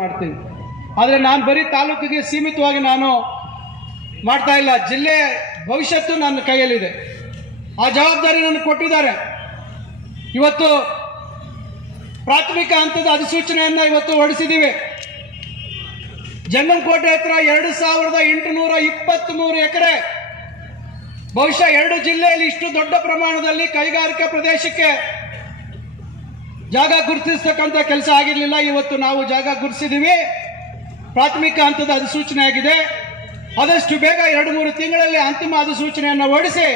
ಮಾಡ್ತೀನಿ. ಆದರೆ ನಾನು ಬರೀ ತಾಲೂಕಿಗೆ ಸೀಮಿತವಾಗಿ ನಾನು ಮಾಡ್ತಾ ಇಲ್ಲ. ಜಿಲ್ಲೆ ಭವಿಷ್ಯತ್ತು ನನ್ನ ಕೈಯಲ್ಲಿದೆ. ಆ ಜವಾಬ್ದಾರಿ ನನಗೆ ಕೊಟ್ಟಿದ್ದಾರೆ. ಇವತ್ತು ಪ್ರಾಥಮಿಕ ಹಂತದ ಅಧಿಸೂಚನೆಯನ್ನು ಇವತ್ತು ಹೊರಡಿಸಿದ್ದೀವಿ. ಜನ್ನಂಕೋಟೆ ಹತ್ರ ಎರಡು ಸಾವಿರದ ಎಂಟುನೂರ ಇಪ್ಪತ್ತ್ಮೂರು ಎಕರೆ. ಬಹುಶಃ ಎರಡು ಜಿಲ್ಲೆಯಲ್ಲಿ ಇಷ್ಟು ದೊಡ್ಡ ಪ್ರಮಾಣದಲ್ಲಿ ಕೈಗಾರಿಕಾ ಪ್ರದೇಶಕ್ಕೆ ಜಾಗ ಗುರುತಿಸ್ತಕ್ಕಂಥ ಕೆಲಸ ಆಗಿರಲಿಲ್ಲ. ಇವತ್ತು ನಾವು ಜಾಗ ಗುರುತಿಸಿದ್ದೀವಿ ಪ್ರಾಥಮಿಕ ಹಂತದ ಅಧಿಸೂಚನೆ ಆಗಿದೆ. ಆದಷ್ಟು ಬೇಗ ಎರಡು ಮೂರು ತಿಂಗಳಲ್ಲಿ ಅಂತಿಮ ಅಧಿಸೂಚನೆಯನ್ನು ಹೊರಡಿಸಿ,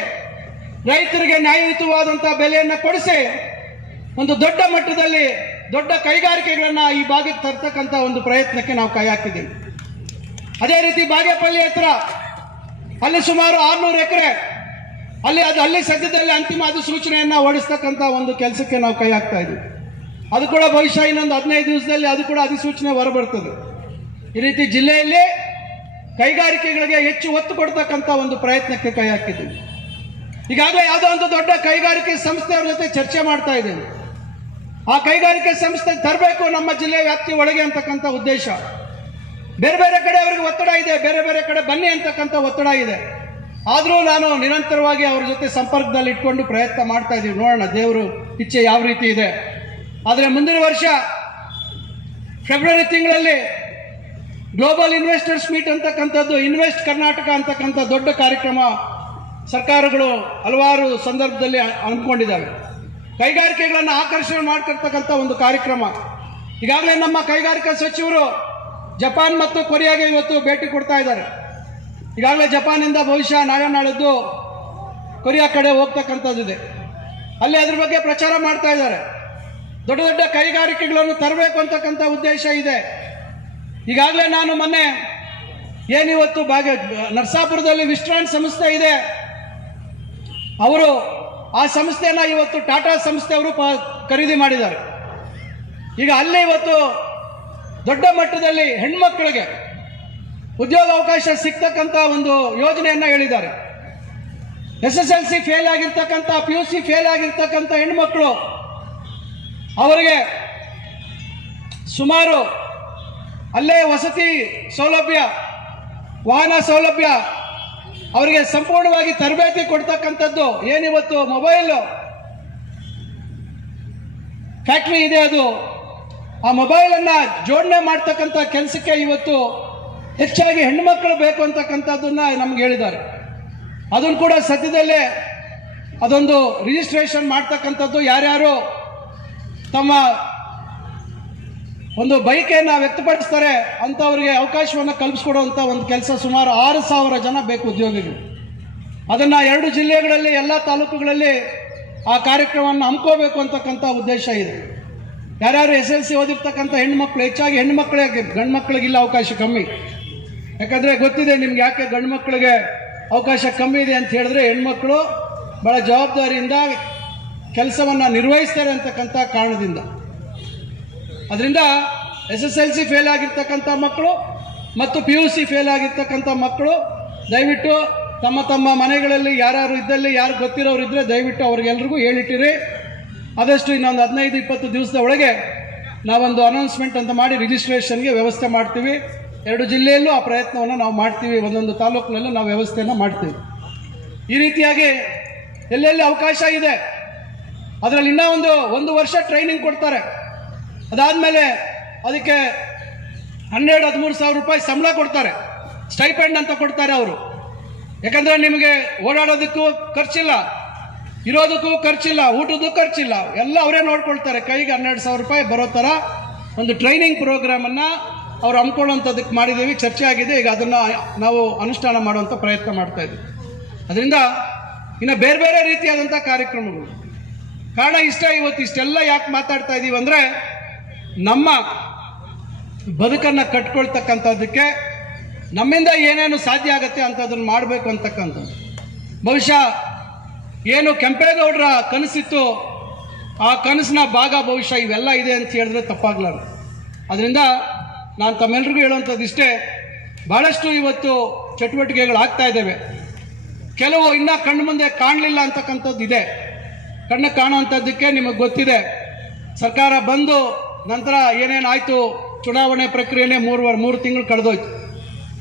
ರೈತರಿಗೆ ನ್ಯಾಯಯುತವಾದಂಥ ಬೆಲೆಯನ್ನು ಕೊಡಿಸಿ, ಒಂದು ದೊಡ್ಡ ಮಟ್ಟದಲ್ಲಿ ದೊಡ್ಡ ಕೈಗಾರಿಕೆಗಳನ್ನು ಈ ಭಾಗಕ್ಕೆ ತರ್ತಕ್ಕಂಥ ಒಂದು ಪ್ರಯತ್ನಕ್ಕೆ ನಾವು ಕೈ ಹಾಕಿದ್ದೀವಿ. ಅದೇ ರೀತಿ ಬಾಗೇಪಲ್ಲಿ ಹತ್ರ ಅಲ್ಲಿ ಸುಮಾರು ಆರುನೂರು ಎಕರೆ, ಅಲ್ಲಿ ಅದು ಅಲ್ಲಿ ಸದ್ಯದಲ್ಲಿ ಅಂತಿಮ ಅಧಿಸೂಚನೆಯನ್ನು ಹೊರಡಿಸ್ತಕ್ಕಂಥ ಒಂದು ಕೆಲಸಕ್ಕೆ ನಾವು ಕೈ ಹಾಕ್ತಾ ಇದ್ದೀವಿ. ಅದು ಕೂಡ ಬಹುಶಃ ಇನ್ನೊಂದು ಹದಿನೈದು ದಿವಸದಲ್ಲಿ ಅದು ಕೂಡ ಅಧಿಸೂಚನೆ ಹೊರಬರ್ತದೆ. ಈ ರೀತಿ ಜಿಲ್ಲೆಯಲ್ಲಿ ಕೈಗಾರಿಕೆಗಳಿಗೆ ಹೆಚ್ಚು ಒತ್ತು ಕೊಡ್ತಕ್ಕಂಥ ಒಂದು ಪ್ರಯತ್ನಕ್ಕೆ ಕೈ ಹಾಕಿದ್ದೀವಿ. ಈಗಾಗಲೇ ಯಾವುದೋ ಒಂದು ದೊಡ್ಡ ಕೈಗಾರಿಕೆ ಸಂಸ್ಥೆಯವ್ರ ಜೊತೆ ಚರ್ಚೆ ಮಾಡ್ತಾ ಇದ್ದೇವೆ. ಆ ಕೈಗಾರಿಕೆ ಸಂಸ್ಥೆ ತರಬೇಕು ನಮ್ಮ ಜಿಲ್ಲೆ ವ್ಯಾಪ್ತಿ ಒಳಗೆ ಅಂತಕ್ಕಂಥ ಉದ್ದೇಶ. ಬೇರೆ ಬೇರೆ ಕಡೆ ಅವರಿಗೆ ಒತ್ತಡ ಇದೆ, ಬೇರೆ ಬೇರೆ ಕಡೆ ಬನ್ನಿ ಅಂತಕ್ಕಂಥ ಒತ್ತಡ ಇದೆ. ಆದರೂ ನಾನು ನಿರಂತರವಾಗಿ ಅವ್ರ ಜೊತೆ ಸಂಪರ್ಕದಲ್ಲಿ ಇಟ್ಕೊಂಡು ಪ್ರಯತ್ನ ಮಾಡ್ತಾ ಇದ್ದೀವಿ. ನೋಡೋಣ ದೇವರು ಇಚ್ಛೆ ಯಾವ ರೀತಿ ಇದೆ. ಆದರೆ ಮುಂದಿನ ವರ್ಷ, ಫೆಬ್ರವರಿ ತಿಂಗಳಲ್ಲಿ ಗ್ಲೋಬಲ್ ಇನ್ವೆಸ್ಟರ್ಸ್ ಮೀಟ್ ಅಂತಕ್ಕಂಥದ್ದು ಇನ್ವೆಸ್ಟ್ ಕರ್ನಾಟಕ ಅಂತಕ್ಕಂಥ ದೊಡ್ಡ ಕಾರ್ಯಕ್ರಮ ಸರ್ಕಾರಗಳು ಹಲವಾರು ಸಂದರ್ಭದಲ್ಲಿ ಅಂದ್ಕೊಂಡಿದ್ದಾವೆ ಕೈಗಾರಿಕೆಗಳನ್ನು ಆಕರ್ಷಣೆ ಮಾಡ್ತಿರ್ತಕ್ಕಂಥ ಒಂದು ಕಾರ್ಯಕ್ರಮ. ಈಗಾಗಲೇ ನಮ್ಮ ಕೈಗಾರಿಕಾ ಸಚಿವರು ಜಪಾನ್ ಮತ್ತು ಕೊರಿಯಾಗೆ ಇವತ್ತು ಭೇಟಿ ಕೊಡ್ತಾ ಇದ್ದಾರೆ. ಈಗಾಗಲೇ ಜಪಾನಿಂದ ಭವಿಷ್ಯ ನಾಳೆ ನಾಳಿದ್ದು ಕೊರಿಯಾ ಕಡೆ ಹೋಗ್ತಕ್ಕಂಥದ್ದಿದೆ. ಅಲ್ಲಿ ಅದ್ರ ಬಗ್ಗೆ ಪ್ರಚಾರ ಮಾಡ್ತಾ ಇದ್ದಾರೆ. ದೊಡ್ಡ ದೊಡ್ಡ ಕೈಗಾರಿಕೆಗಳನ್ನು ತರಬೇಕು ಅಂತಕ್ಕಂಥ ಉದ್ದೇಶ ಇದೆ. ಈಗಾಗಲೇ ನಾನು ಮೊನ್ನೆ ಏನಿವತ್ತು ಭಾಗ ನರಸಾಪುರದಲ್ಲಿ ವಿಸ್ಟ್ರಾನ್ ಸಂಸ್ಥೆ ಇದೆ. ಅವರು ಆ ಸಂಸ್ಥೆಯನ್ನು ಇವತ್ತು ಟಾಟಾ ಸಂಸ್ಥೆಯವರು ಖರೀದಿ ಮಾಡಿದ್ದಾರೆ. ಈಗ ಅಲ್ಲೇ ಇವತ್ತು ದೊಡ್ಡ ಮಟ್ಟದಲ್ಲಿ ಹೆಣ್ಮಕ್ಳಿಗೆ ಉದ್ಯೋಗ ಅವಕಾಶ ಸಿಗ್ತಕ್ಕಂಥ ಒಂದು ಯೋಜನೆಯನ್ನು ಹೇಳಿದ್ದಾರೆ. S S L C fail ಆಗಿರ್ತಕ್ಕಂಥ ಪಿ ಯು ಸಿ ಫೇಲ್ ಆಗಿರ್ತಕ್ಕಂಥ ಹೆಣ್ಮಕ್ಳು ಅವರಿಗೆ ಸುಮಾರು ಅಲ್ಲೇ ವಸತಿ ಸೌಲಭ್ಯ, ವಾಹನ ಸೌಲಭ್ಯ ಅವರಿಗೆ ಸಂಪೂರ್ಣವಾಗಿ ತರಬೇತಿ ಕೊಡ್ತಕ್ಕಂಥದ್ದು ಏನಿವತ್ತು ಮೊಬೈಲ್ ಫ್ಯಾಕ್ಟ್ರಿ ಇದೆ ಅದು. ಆ ಮೊಬೈಲನ್ನು ಜೋಡಣೆ ಮಾಡ್ತಕ್ಕಂಥ ಕೆಲಸಕ್ಕೆ ಇವತ್ತು ಹೆಚ್ಚಾಗಿ ಹೆಣ್ಮಕ್ಳು ಬೇಕು ಅಂತಕ್ಕಂಥದ್ದನ್ನ ನಮ್ಗೆ ಹೇಳಿದ್ದಾರೆ. ಅದನ್ನು ಕೂಡ ಸದ್ಯದಲ್ಲೇ ಅದೊಂದು ರಿಜಿಸ್ಟ್ರೇಷನ್ ಮಾಡ್ತಕ್ಕಂಥದ್ದು ಯಾರ್ಯಾರು ತಮ್ಮ ಒಂದು ಬಯಕೆಯನ್ನು ವ್ಯಕ್ತಪಡಿಸ್ತಾರೆ ಅಂಥವ್ರಿಗೆ ಅವಕಾಶವನ್ನು ಕಲ್ಪಿಸ್ಕೊಡುವಂಥ ಒಂದು ಕೆಲಸ ಸುಮಾರು ಆರು ಸಾವಿರ ಜನ ಬೇಕು ಉದ್ಯೋಗಿಗಳು. ಅದನ್ನು ಎರಡು ಜಿಲ್ಲೆಗಳಲ್ಲಿ, ಎಲ್ಲ ತಾಲೂಕುಗಳಲ್ಲಿ ಆ ಕಾರ್ಯಕ್ರಮವನ್ನು ಹಮ್ಕೋಬೇಕು ಅಂತಕ್ಕಂಥ ಉದ್ದೇಶ ಇದೆ. ಯಾರ್ಯಾರು ಎಸ್ ಎಲ್ ಸಿ ಓದಿರ್ತಕ್ಕಂಥ ಹೆಣ್ಮಕ್ಳು, ಹೆಚ್ಚಾಗಿ ಹೆಣ್ಮಕ್ಳಿಗೆ ಗಂಡು ಮಕ್ಕಳಿಗಿಲ್ಲ ಅವಕಾಶ ಕಮ್ಮಿ. ಯಾಕಂದರೆ ಗೊತ್ತಿದೆ ನಿಮ್ಗೆ ಯಾಕೆ ಗಂಡು ಮಕ್ಕಳಿಗೆ ಅವಕಾಶ ಕಮ್ಮಿ ಇದೆ ಅಂತ ಹೇಳಿದ್ರೆ ಹೆಣ್ಮಕ್ಳು ಭಾಳ ಜವಾಬ್ದಾರಿಯಿಂದ ಕೆಲಸವನ್ನು ನಿರ್ವಹಿಸ್ತಾರೆ ಅಂತಕ್ಕಂಥ ಕಾರಣದಿಂದ. ಅದರಿಂದ S S L C fail ಆಗಿರ್ತಕ್ಕಂಥ ಮಕ್ಕಳು ಮತ್ತು ಪಿ ಯು ಸಿ ಫೇಲ್ ಆಗಿರ್ತಕ್ಕಂಥ ಮಕ್ಕಳು, ದಯವಿಟ್ಟು ತಮ್ಮ ತಮ್ಮ ಮನೆಗಳಲ್ಲಿ ಯಾರ್ಯಾರು ಇದ್ದಲ್ಲಿ ಯಾರು ಗೊತ್ತಿರೋರು ಇದ್ದರೆ ದಯವಿಟ್ಟು ಅವ್ರಿಗೆಲ್ರಿಗೂ ಹೇಳಿಟ್ಟಿರಿ. ಆದಷ್ಟು ಇನ್ನೊಂದು ಹದಿನೈದು, ಇಪ್ಪತ್ತು ದಿವಸದ ಒಳಗೆ ನಾವೊಂದು ಅನೌನ್ಸ್ಮೆಂಟ್ ಅಂತ ಮಾಡಿ ರಿಜಿಸ್ಟ್ರೇಷನ್ಗೆ ವ್ಯವಸ್ಥೆ ಮಾಡ್ತೀವಿ. ಎರಡು ಜಿಲ್ಲೆಯಲ್ಲೂ ಆ ಪ್ರಯತ್ನವನ್ನು ನಾವು ಮಾಡ್ತೀವಿ. ಒಂದೊಂದು ತಾಲೂಕಿನಲ್ಲೂ ನಾವು ವ್ಯವಸ್ಥೆಯನ್ನು ಮಾಡ್ತೀವಿ. ಈ ರೀತಿಯಾಗಿ ಎಲ್ಲೆಲ್ಲಿ ಅವಕಾಶ ಇದೆ ಅದರಲ್ಲಿ ಇನ್ನೂ ಒಂದು ಒಂದು ವರ್ಷ ಟ್ರೈನಿಂಗ್ ಕೊಡ್ತಾರೆ. ಅದಾದಮೇಲೆ ಅದಕ್ಕೆ ಹನ್ನೆರಡು, ಹದಿಮೂರು ಸಾವಿರ ರೂಪಾಯಿ ಸಂಬಳ ಕೊಡ್ತಾರೆ. ಸ್ಟೈಪೆಂಡ್ ಅಂತ ಕೊಡ್ತಾರೆ ಅವರು. ಯಾಕಂದರೆ ನಿಮಗೆ ಓಡಾಡೋದಕ್ಕೂ ಖರ್ಚಿಲ್ಲ, ಇರೋದಕ್ಕೂ ಖರ್ಚಿಲ್ಲ, ಊಟದ್ದು ಖರ್ಚಿಲ್ಲ. ಎಲ್ಲ ಅವರೇ ನೋಡ್ಕೊಳ್ತಾರೆ. ಕೈಗೆ ಹನ್ನೆರಡು ಸಾವಿರ ರೂಪಾಯಿ ಬರೋ ಥರ ಒಂದು ಟ್ರೈನಿಂಗ್ ಪ್ರೋಗ್ರಾಮನ್ನು ಅವ್ರು ಹಮ್ಕೊಳ್ಳೋಂಥದ್ದಕ್ಕೆ ಮಾಡಿದ್ದೀವಿ. ಚರ್ಚೆ ಆಗಿದೆ. ಈಗ ಅದನ್ನು ನಾವು ಅನುಷ್ಠಾನ ಮಾಡುವಂಥ ಪ್ರಯತ್ನ ಮಾಡ್ತಾ ಇದ್ದೀವಿ. ಅದರಿಂದ ಇನ್ನು ಬೇರೆ ಬೇರೆ ರೀತಿಯಾದಂಥ ಕಾರ್ಯಕ್ರಮಗಳು. ಕಾರಣ ಇಷ್ಟ, ಇವತ್ತು ಇಷ್ಟೆಲ್ಲ ಯಾಕೆ ಮಾತಾಡ್ತಾ ಇದ್ದೀವಿ ಅಂದರೆ ನಮ್ಮ ಬದುಕನ್ನು ಕಟ್ಕೊಳ್ತಕ್ಕಂಥದ್ದಕ್ಕೆ ನಮ್ಮಿಂದ ಏನೇನು ಸಾಧ್ಯ ಆಗುತ್ತೆ ಅಂಥದ್ದನ್ನು ಮಾಡಬೇಕು ಅಂತಕ್ಕಂಥದ್ದು. ಬಹುಶಃ ಏನು ಕೆಂಪೇಗೌಡರ ಕನಸಿತ್ತು, ಆ ಕನಸಿನ ಭಾಗ ಬಹುಶಃ ಇವೆಲ್ಲ ಇದೆ ಅಂತ ಹೇಳಿದ್ರೆ ತಪ್ಪಾಗ್ಲಾರ್ದು. ಅದರಿಂದ ನಾನು ತಮ್ಮೆಲ್ರಿಗೂ ಹೇಳುವಂಥದ್ದು ಇಷ್ಟೇ ಭಾಳಷ್ಟು ಇವತ್ತು ಚಟುವಟಿಕೆಗಳು ಆಗ್ತಾ ಇದ್ದಾವೆ. ಕೆಲವು ಇನ್ನೂ ಕಣ್ಣು ಮುಂದೆ ಕಾಣಲಿಲ್ಲ ಅಂತಕ್ಕಂಥದ್ದು ಇದೆ. ಕಣ್ಣು ಕಾಣುವಂಥದ್ದಕ್ಕೆ ನಿಮಗೆ ಗೊತ್ತಿದೆ. ಸರ್ಕಾರ ಬಂದು ನಂತರ ಏನೇನಾಯಿತು? ಚುನಾವಣೆ ಪ್ರಕ್ರಿಯೆನೇ ಮೂರು ಮೂರು ತಿಂಗಳು ಕಳೆದೋಯ್ತು.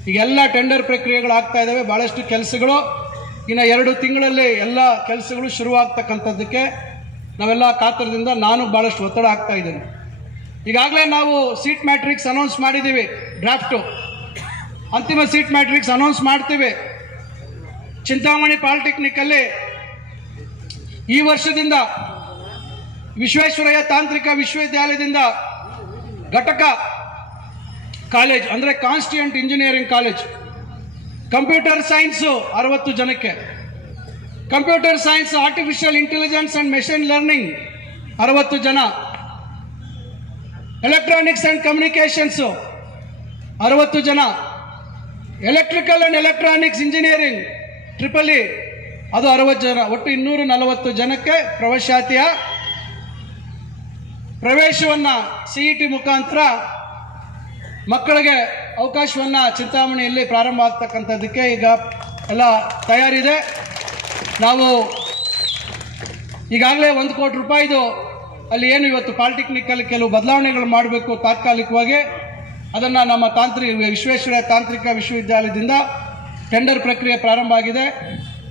ಈಗ ಎಲ್ಲ ಟೆಂಡರ್ ಪ್ರಕ್ರಿಯೆಗಳು ಆಗ್ತಾ ಇದ್ದಾವೆ ಭಾಳಷ್ಟು ಕೆಲಸಗಳು. ಇನ್ನು ಎರಡು ತಿಂಗಳಲ್ಲಿ ಎಲ್ಲ ಕೆಲಸಗಳು ಶುರುವಾಗ್ತಕ್ಕಂಥದ್ದಕ್ಕೆ ನಾವೆಲ್ಲ ಕಾತರದಿಂದ ನಾನು ಭಾಳಷ್ಟು ಒತ್ತಡ ಆಗ್ತಾ ಇದ್ದೇನೆ. ಈಗಾಗಲೇ ನಾವು ಸೀಟ್ ಮ್ಯಾಟ್ರಿಕ್ಸ್ ಅನೌನ್ಸ್ ಮಾಡಿದ್ದೀವಿ, ಡ್ರಾಫ್ಟು. ಅಂತಿಮ ಸೀಟ್ ಮ್ಯಾಟ್ರಿಕ್ಸ್ ಅನೌನ್ಸ್ ಮಾಡ್ತೀವಿ. ಚಿಂತಾಮಣಿ ಪಾಲಿಟೆಕ್ನಿಕಲ್ಲಿ ಈ ವರ್ಷದಿಂದ ವಿಶ್ವೇಶ್ವರಯ್ಯ ತಾಂತ್ರಿಕ ವಿಶ್ವವಿದ್ಯಾಲಯದಿಂದ ಘಟಕ ಕಾಲೇಜ್, ಅಂದರೆ constituent engineering college. Computer science ಅರವತ್ತು ಜನಕ್ಕೆ. Computer science artificial intelligence and machine learning ಅರವತ್ತು ಜನ. ಎಲೆಕ್ಟ್ರಾನಿಕ್ಸ್ ಆ್ಯಂಡ್ ಕಮ್ಯುನಿಕೇಷನ್ಸು ಅರವತ್ತು ಜನ. Electrical and electronics engineering triple E ಅದು ಅರವತ್ತು ಜನ, ಒಟ್ಟು ಇನ್ನೂರ ನಲವತ್ತು ಜನಕ್ಕೆ ಪ್ರವೇಶಾತಿಯ ಪ್ರವೇಶವನ್ನು ಸಿ ಇ ಟಿ ಮುಖಾಂತರ ಮಕ್ಕಳಿಗೆ ಅವಕಾಶವನ್ನು ಚಿಂತಾಮಣಿಯಲ್ಲಿ ಪ್ರಾರಂಭ ಆಗ್ತಕ್ಕಂಥದ್ದಕ್ಕೆ ಈಗ ಎಲ್ಲ ತಯಾರಿದೆ. ನಾವು ಈಗಾಗಲೇ ಒಂದು ಕೋಟಿ ರೂಪಾಯಿದು ಅಲ್ಲಿ ಏನು ಇವತ್ತು ಪಾಲಿಟೆಕ್ನಿಕಲ್ಲಿ ಕೆಲವು ಬದಲಾವಣೆಗಳು ಮಾಡಬೇಕು ತಾತ್ಕಾಲಿಕವಾಗಿ, ಅದನ್ನು ನಮ್ಮ ತಾಂತ್ರಿಕ ವಿಶ್ವೇಶ್ವರ ತಾಂತ್ರಿಕ ವಿಶ್ವವಿದ್ಯಾಲಯದಿಂದ ಟೆಂಡರ್ ಪ್ರಕ್ರಿಯೆ ಪ್ರಾರಂಭ ಆಗಿದೆ.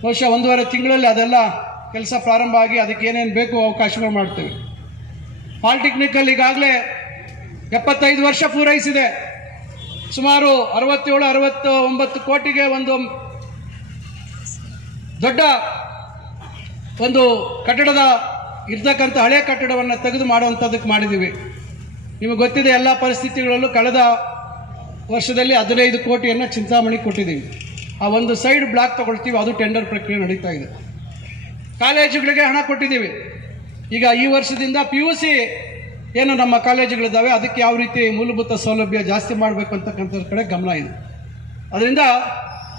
ಬಹುಶಃ ಒಂದೂವರೆ ತಿಂಗಳಲ್ಲಿ ಅದೆಲ್ಲ ಕೆಲಸ ಪ್ರಾರಂಭ ಆಗಿ ಅದಕ್ಕೆ ಏನೇನು ಬೇಕು ಅವಕಾಶಗಳು ಮಾಡ್ತೇವೆ. ಪಾಲಿಟೆಕ್ನಿಕಲ್ ಈಗಾಗಲೇ ಎಪ್ಪತ್ತೈದು ವರ್ಷ ಪೂರೈಸಿದೆ. ಸುಮಾರು ಅರವತ್ತೇಳು ಅರವತ್ತು ಒಂಬತ್ತು ಕೋಟಿಗೆ ಒಂದು ದೊಡ್ಡ ಒಂದು ಕಟ್ಟಡದ ಇರ್ತಕ್ಕಂಥ ಹಳೆಯ ಕಟ್ಟಡವನ್ನು ತೆಗೆದು ಮಾಡುವಂಥದ್ದಕ್ಕೆ ಮಾಡಿದ್ದೀವಿ. ನಿಮಗೆ ಗೊತ್ತಿದೆ, ಎಲ್ಲ ಪರಿಸ್ಥಿತಿಗಳಲ್ಲೂ ಕಳೆದ ವರ್ಷದಲ್ಲಿ ಹದಿನೈದು ಕೋಟಿಯನ್ನು ಚಿಂತಾಮಣಿ ಕೊಟ್ಟಿದ್ದೀವಿ. ಆ ಒಂದು ಸೈಡ್ ಬ್ಲಾಕ್ ತಗೊಳ್ತೀವಿ, ಅದು ಟೆಂಡರ್ ಪ್ರಕ್ರಿಯೆ ನಡೀತಾ ಇದೆ. ಕಾಲೇಜುಗಳಿಗೆ ಹಣ ಕೊಟ್ಟಿದ್ದೀವಿ. ಈಗ ಈ ವರ್ಷದಿಂದ ಪಿ ಯು ಸಿ ಏನು ನಮ್ಮ ಕಾಲೇಜುಗಳಿದ್ದಾವೆ, ಅದಕ್ಕೆ ಯಾವ ರೀತಿ ಮೂಲಭೂತ ಸೌಲಭ್ಯ ಜಾಸ್ತಿ ಮಾಡಬೇಕು ಅಂತಕ್ಕಂಥ ಕಡೆ ಗಮನ ಇದೆ. ಅದರಿಂದ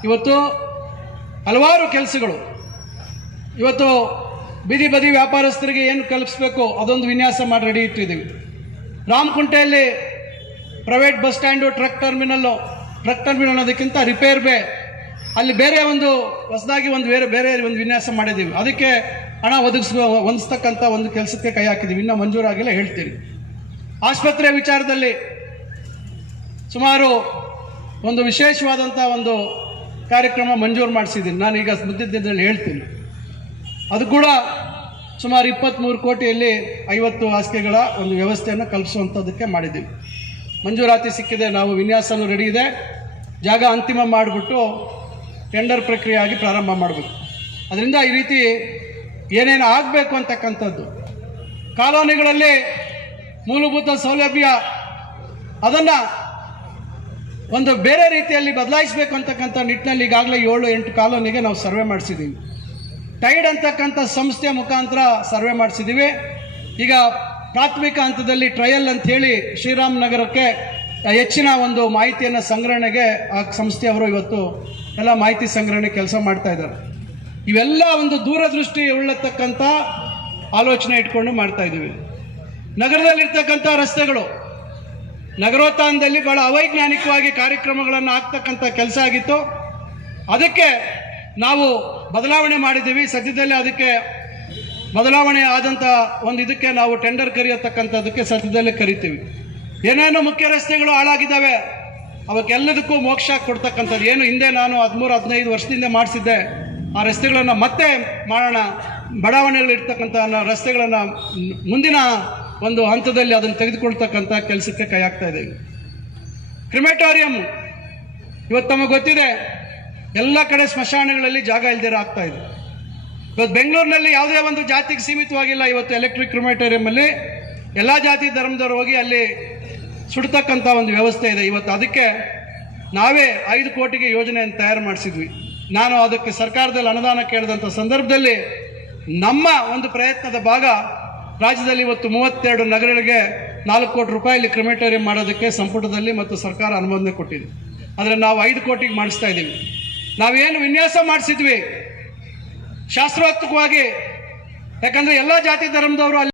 ಇವತ್ತು ಹಲವಾರು ಕೆಲಸಗಳು. ಇವತ್ತು ಬೀದಿ ಬದಿ ವ್ಯಾಪಾರಸ್ಥರಿಗೆ ಏನು ಕಲ್ಪಿಸ್ಬೇಕು, ಅದೊಂದು ವಿನ್ಯಾಸ ಮಾಡಿ ರೆಡಿ ಇಟ್ಟಿದ್ದೀವಿ. ರಾಮಕುಂಟೆಯಲ್ಲಿ private bus stand truck terminal truck terminal ಅನ್ನೋದಕ್ಕಿಂತ ರಿಪೇರ್ ಬೇ ಅಲ್ಲಿ ಬೇರೆ ಒಂದು, ಹೊಸದಾಗಿ ಒಂದು ಬೇರೆ ಬೇರೆ ಒಂದು ವಿನ್ಯಾಸ ಮಾಡಿದ್ದೀವಿ. ಅದಕ್ಕೆ ಹಣ ಒದಗಿಸುವ, ಹೊಂದಿಸ್ತಕ್ಕಂಥ ಒಂದು ಕೆಲಸಕ್ಕೆ ಕೈ ಹಾಕಿದ್ದೀವಿ. ಇನ್ನೂ ಮಂಜೂರಾಗಿಲ್ಲ ಹೇಳ್ತೀನಿ. ಆಸ್ಪತ್ರೆ ವಿಚಾರದಲ್ಲಿ ಸುಮಾರು ಒಂದು ವಿಶೇಷವಾದಂಥ ಒಂದು ಕಾರ್ಯಕ್ರಮ ಮಂಜೂರು ಮಾಡಿಸಿದ್ದೀನಿ. ಈಗ ಮುದ್ದಿದ್ದಲ್ಲಿ ಹೇಳ್ತೀನಿ. ಅದು ಕೂಡ ಸುಮಾರು ಇಪ್ಪತ್ತ್ಮೂರು ಕೋಟಿಯಲ್ಲಿ ಐವತ್ತು ಹಾಸಿಗೆಗಳ ಒಂದು ವ್ಯವಸ್ಥೆಯನ್ನು ಕಲ್ಪಿಸುವಂಥದ್ದಕ್ಕೆ ಮಾಡಿದ್ದೀವಿ. ಮಂಜೂರಾತಿ ಸಿಕ್ಕಿದೆ, ನಾವು ವಿನ್ಯಾಸನೂ ರೆಡಿ ಇದೆ. ಜಾಗ ಅಂತಿಮ ಮಾಡಿಬಿಟ್ಟು ಟೆಂಡರ್ ಪ್ರಕ್ರಿಯೆ ಆಗಿ ಪ್ರಾರಂಭ ಮಾಡಬೇಕು. ಅದರಿಂದ ಈ ರೀತಿ ಏನೇನು ಆಗಬೇಕು ಅಂತಕ್ಕಂಥದ್ದು, ಕಾಲೋನಿಗಳಲ್ಲಿ ಮೂಲಭೂತ ಸೌಲಭ್ಯ, ಅದನ್ನು ಒಂದು ಬೇರೆ ರೀತಿಯಲ್ಲಿ ಬದಲಾಯಿಸಬೇಕು ಅಂತಕ್ಕಂಥ ನಿಟ್ಟಿನಲ್ಲಿ ಈಗಾಗಲೇ ಏಳು ಎಂಟು ಕಾಲೋನಿಗೆ ನಾವು ಸರ್ವೆ ಮಾಡಿಸಿದ್ದೀವಿ ಟೈಡ್ ಅಂತಕ್ಕಂಥ ಸಂಸ್ಥೆ ಮುಖಾಂತರ ಸರ್ವೆ ಮಾಡಿಸಿದ್ದೀವಿ ಈಗ ಪ್ರಾಥಮಿಕ ಹಂತದಲ್ಲಿ ಟ್ರಯಲ್ ಅಂಥೇಳಿ ಶ್ರೀರಾಮನಗರಕ್ಕೆ ಶ್ರೀರಾಮ್ ನಗರಕ್ಕೆ ಹೆಚ್ಚಿನ ಒಂದು ಮಾಹಿತಿಯನ್ನು ಸಂಗ್ರಹಣೆಗೆ ಆ ಸಂಸ್ಥೆಯವರು ಇವತ್ತು ಎಲ್ಲ ಮಾಹಿತಿ ಸಂಗ್ರಹಣೆ ಕೆಲಸ ಮಾಡ್ತಾ ಇದ್ದಾರೆ. ಇವೆಲ್ಲ ಒಂದು ದೂರದೃಷ್ಟಿ ಉಳ್ಳತಕ್ಕಂಥ ಆಲೋಚನೆ ಇಟ್ಕೊಂಡು ಮಾಡ್ತಾ ಇದ್ದೀವಿ. ನಗರದಲ್ಲಿರ್ತಕ್ಕಂಥ ರಸ್ತೆಗಳು, ನಗರೋತ್ಥಾನದಲ್ಲಿ ಬಹಳ ಅವೈಜ್ಞಾನಿಕವಾಗಿ ಕಾರ್ಯಕ್ರಮಗಳನ್ನು ಆಗ್ತಕ್ಕಂಥ ಕೆಲಸ ಆಗಿತ್ತು. ಅದಕ್ಕೆ ನಾವು ಬದಲಾವಣೆ ಮಾಡಿದ್ದೀವಿ. ಸದ್ಯದಲ್ಲೇ ಅದಕ್ಕೆ ಬದಲಾವಣೆ ಆದಂಥ ಒಂದು ಇದಕ್ಕೆ ನಾವು ಟೆಂಡರ್ ಕರೆಯತಕ್ಕಂಥದ್ದಕ್ಕೆ ಸದ್ಯದಲ್ಲೇ ಕರಿತೀವಿ. ಏನೇನು ಮುಖ್ಯ ರಸ್ತೆಗಳು ಹಾಳಾಗಿದ್ದಾವೆ, ಅವಕ್ಕೆಲ್ಲದಕ್ಕೂ ಮೋಕ್ಷ ಕೊಡ್ತಕ್ಕಂಥದ್ದು ಏನು ಹಿಂದೆ ನಾನು ಹದಿಮೂರು, ಹದಿನೈದು ವರ್ಷದಿಂದ ಮಾಡಿಸಿದ್ದೆ. ಆ ರಸ್ತೆಗಳನ್ನು ಮತ್ತೆ ಮಾಡೋಣ ಬಡಾವಣೆಗಳಿರ್ತಕ್ಕಂಥ ರಸ್ತೆಗಳನ್ನು ಮುಂದಿನ ಒಂದು ಹಂತದಲ್ಲಿ ಅದನ್ನು ತೆಗೆದುಕೊಳ್ತಕ್ಕಂಥ ಕೆಲಸಕ್ಕೆ ಕೈ ಹಾಕ್ತಾ ಇದ್ದೇವೆ. ಕ್ರಿಮೆಟೋರಿಯಂ, ಇವತ್ತು ತಮಗೆ ಗೊತ್ತಿದೆ, ಎಲ್ಲ ಕಡೆ ಸ್ಮಶಾನಗಳಲ್ಲಿ ಜಾಗ ಇಲ್ದಿರ ಆಗ್ತಾ ಇದೆ. ಇವತ್ತು ಬೆಂಗಳೂರಿನಲ್ಲಿ ಯಾವುದೇ ಒಂದು ಜಾತಿಗೆ ಸೀಮಿತವಾಗಿಲ್ಲ, ಇವತ್ತು ಎಲೆಕ್ಟ್ರಿಕ್ ಕ್ರಿಮೆಟೋರಿಯಮಲ್ಲಿ ಎಲ್ಲ ಜಾತಿ ಧರ್ಮದವರು ಹೋಗಿ ಅಲ್ಲಿ ಸುಡ್ತಕ್ಕಂಥ ಒಂದು ವ್ಯವಸ್ಥೆ ಇದೆ. ಇವತ್ತು ಅದಕ್ಕೆ ನಾವೇ ಐದು ಕೋಟಿಗೆ ಯೋಜನೆಯನ್ನು ತಯಾರು ಮಾಡಿಸಿದ್ವಿ. ನಾನು ಅದಕ್ಕೆ ಸರ್ಕಾರದಲ್ಲಿ ಅನುದಾನ ಕೇಳಿದಂಥ ಸಂದರ್ಭದಲ್ಲಿ ನಮ್ಮ ಒಂದು ಪ್ರಯತ್ನದ ಭಾಗ ರಾಜ್ಯದಲ್ಲಿ ಇವತ್ತು ಮೂವತ್ತೆರಡು ನಗರಗಳಿಗೆ ನಾಲ್ಕು ಕೋಟಿ ರೂಪಾಯಿಲಿ ಕ್ರಿಮೆಟೋರಿಯಂ ಮಾಡೋದಕ್ಕೆ ಸಂಪುಟದಲ್ಲಿ ಮತ್ತು ಸರ್ಕಾರ ಅನುಮೋದನೆ ಕೊಟ್ಟಿದೆ. ಆದರೆ ನಾವು ಐದು ಕೋಟಿಗೆ ಮಾಡಿಸ್ತಾ ಇದ್ದೀವಿ. ನಾವೇನು ವಿನ್ಯಾಸ ಮಾಡಿಸಿದ್ವಿ. ಶಾಸ್ತ್ರೋಕ್ತವಾಗಿ, ಯಾಕಂದರೆ ಎಲ್ಲ ಜಾತಿ ಧರ್ಮದವರು